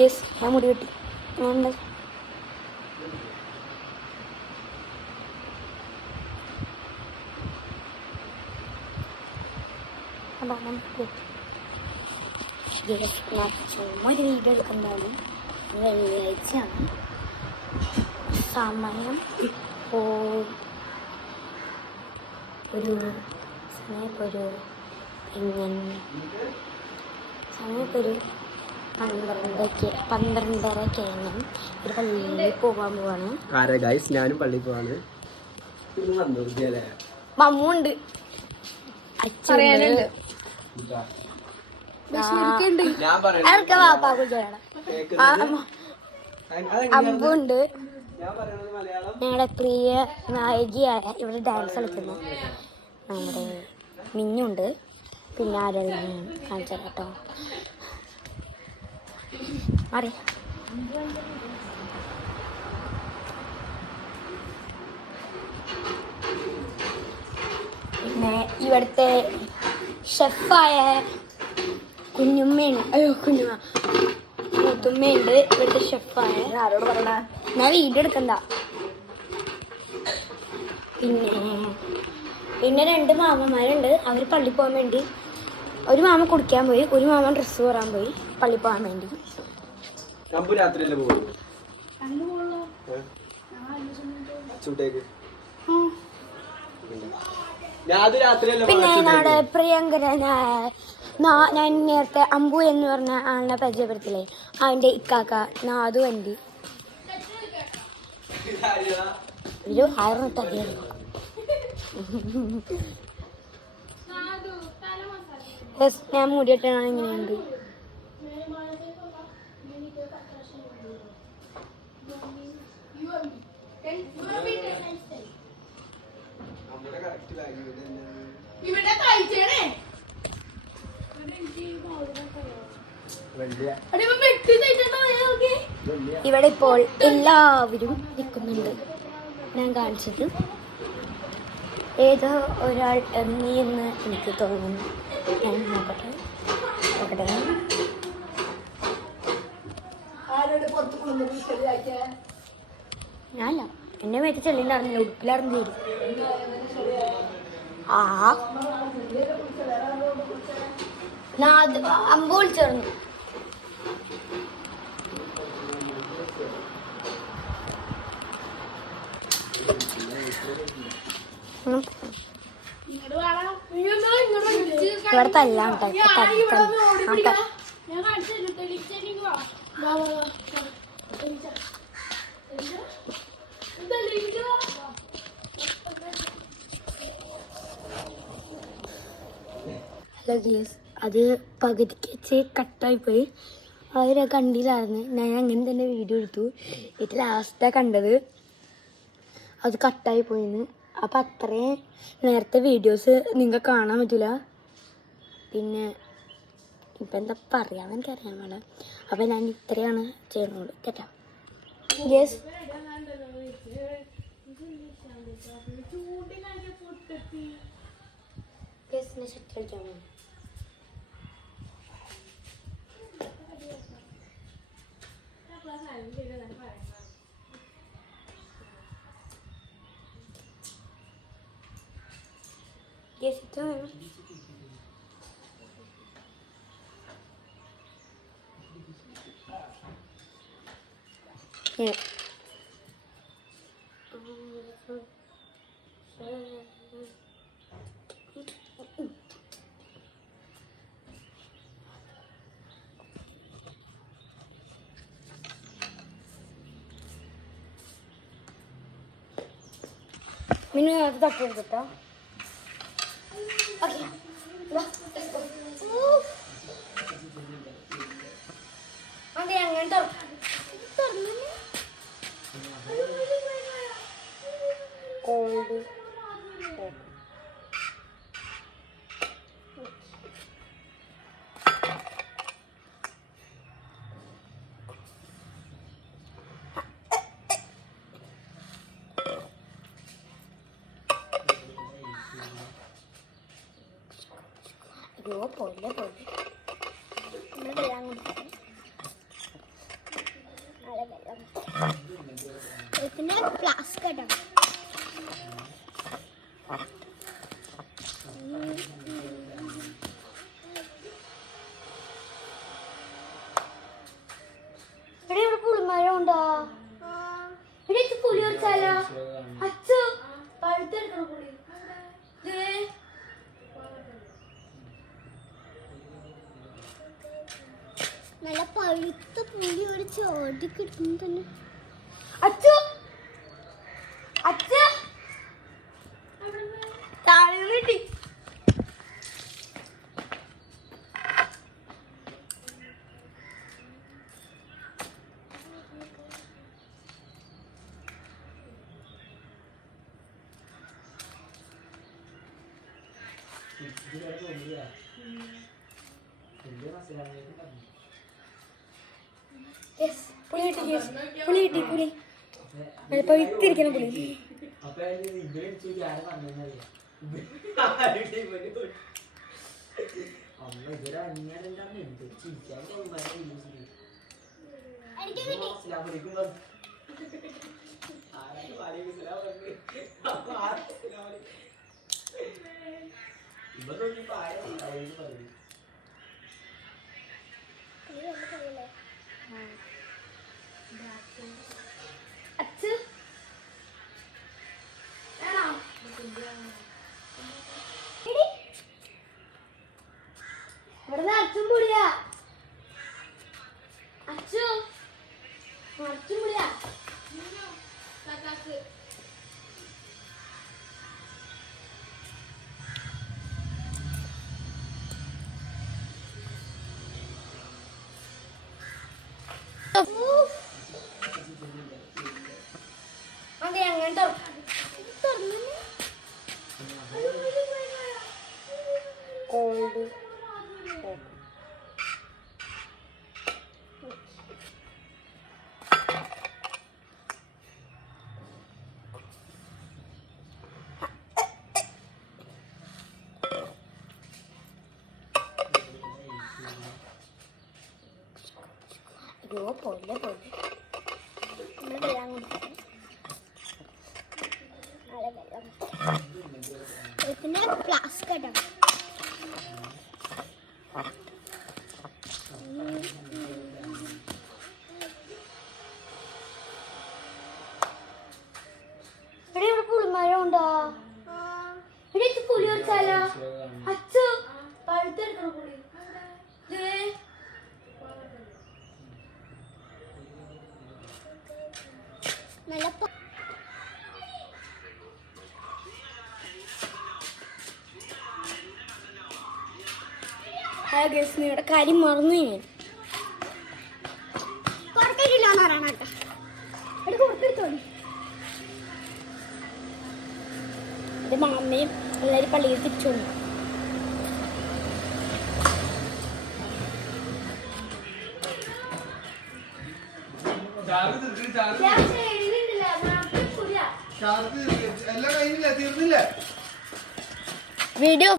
Yes ഞാൻ മുടി വെട്ടി ഉണ്ട് ഞാൻ ചുമ്മാ ഒരു വീഡിയോ എടുക്കുന്നതാണ്. വെള്ളിയാഴ്ചയാണ്. സമയം ഇപ്പോൾ ഒരു സമയത്തൊരു 12:30 കഴിഞ്ഞു. ഒരു പള്ളിയിൽ പോകാൻ പോവാണ്. ഞാനും പള്ളിയിൽ പോവാണ്. മമ്മുണ്ട്, അച്ഛനുണ്ട്, അമ്പുണ്ട്, ഞങ്ങളുടെ പ്രിയ നായികയായ ഇവിടെ ഡാൻസ് കളിക്കുന്ന നമ്മുടെ മിന്നുണ്ട്. പിന്നെ ആരുള്ള കാണിച്ചു കേട്ടോ. അറിയാം പിന്നെ ഇവിടുത്തെ ഷെഫായ കുഞ്ഞുമ്മയാണ്. മുത്തുമ്മയുണ്ട് ഇവിടുത്തെ ഷെഫായ. ആരോട് പറയണ ഞാൻ വീഡിയോ എടുക്കണ്ട. പിന്നെ 2 മാമന്മാരുണ്ട്. അവർ പള്ളി പോകാൻ വേണ്ടി, ഒരു മാമ കുടിക്കാൻ പോയി, ഒരു മാമ ഡ്രസ്സ് പറയാൻ പോയി പള്ളി പോകാൻ വേണ്ടി. പിന്നെ നമ്മുടെ പ്രിയങ്കരനായ ഞാൻ നേരത്തെ അമ്പു എന്ന് പറഞ്ഞ ആളിനെ പരിചയപ്പെടുത്തില്ലേ, അവൻ്റെ ഇക്കാക്ക നാദു വണ്ടി ഒരു 1000 അറിയാം. ഞാൻ മൂടിയിട്ടാണ് ഇങ്ങനെയുണ്ട്. ഇവിടെ ഇപ്പോൾ എല്ലാവരും നിൽക്കുന്നുണ്ട്. ഞാൻ കാണിച്ചത് ഏതോ ഒരാൾ ഇറങ്ങിയെന്ന് എനിക്ക് തോന്നുന്നു. ഞാൻ നോക്കട്ടെ. ഞാനല്ല, എന്നെ മേറ്റ് ചെല്ലിണ്ടായിരുന്നില്ല, ഉടുപ്പിലായിരുന്നു തീരും. അമ്പ് വിളിച്ചേർന്നു. ഇവിടെ തല്ലാം ഹലോ ഗീസ്, അത് പകുതിക്ക് വെച്ച് കട്ടായിപ്പോയി. അവരെ കണ്ടില്ലായിരുന്നു. ഞാൻ അങ്ങനെ തന്നെ വീഡിയോ എടുത്തു. ഇത് ലാസ്റ്റാണ് കണ്ടത്. അത് കട്ടായി പോയിന്ന്. അപ്പം അത്രയും നേരത്തെ വീഡിയോസ് നിങ്ങൾക്ക് കാണാൻ പറ്റില്ല. പിന്നെ ഇപ്പം എന്താ പറയാമെന്ന് എനിക്കറിയാൻ വേണ്ട. അപ്പം ഞാൻ ഇത്രയാണ് ചെയ്യുന്നത് കേട്ടോ. യെസ് യെസ് സെറ്റ് കളിക്കാൻ വേണ്ടി Yes, it does. Yeah. Minu അത് തട്ടിയത് കേട്ടോ. Okay. Let's go. അതെ അങ്ങനെ കോൾഡ് പോലെ പോലെ പിന്നെ ഫ്ലാസ്ക് കേട്ടോ. ഇവിടെ ഇവിടെ പുളിമരം ഉണ്ടോ? ഇവിടെ പുളി പറിച്ചാലോ? അച്ചു പഴുത്തെടുക്കണം പുളി. നല്ല പഴുത്ത പുളി ഒരു ചോടി കിട്ടുന്നു തന്നെ. അച്ചു അച്ചു താഴെ കിട്ടി. പുളി കിട്ടി, പുളി കിട്ടി, പുളി പഴുത്തിരിക്കണം പുളി. അച്ചു ഇവിടെ അച്ചും പുളിയാ. അച്ചു അച്ചും പുളിയാ. അതെ അങ്ങനെ കോൾഡ് പോലെ പോലെ പിന്നെ ഫ്ലാസ്ക് കേട്ടോ. ഇവിടെ ഇവിടെ പുളിമരം ഉണ്ടോ? ഇവിടെ പുളി പറിച്ചാലോ? അച്ചു പഴുത്തെടുക്കണം പുളി. നല്ല നിങ്ങളുടെ കാര്യം മറന്നു ഞാൻ. കൊടുത്തിട്ടില്ലോന്ന് പറയണ കേട്ടോ. എടുത്ത് കൊടുത്തോളി. എൻ്റെ മാമയും എല്ലാവരും പള്ളിയിൽ തിരിച്ചു വന്നു. വീഡിയോ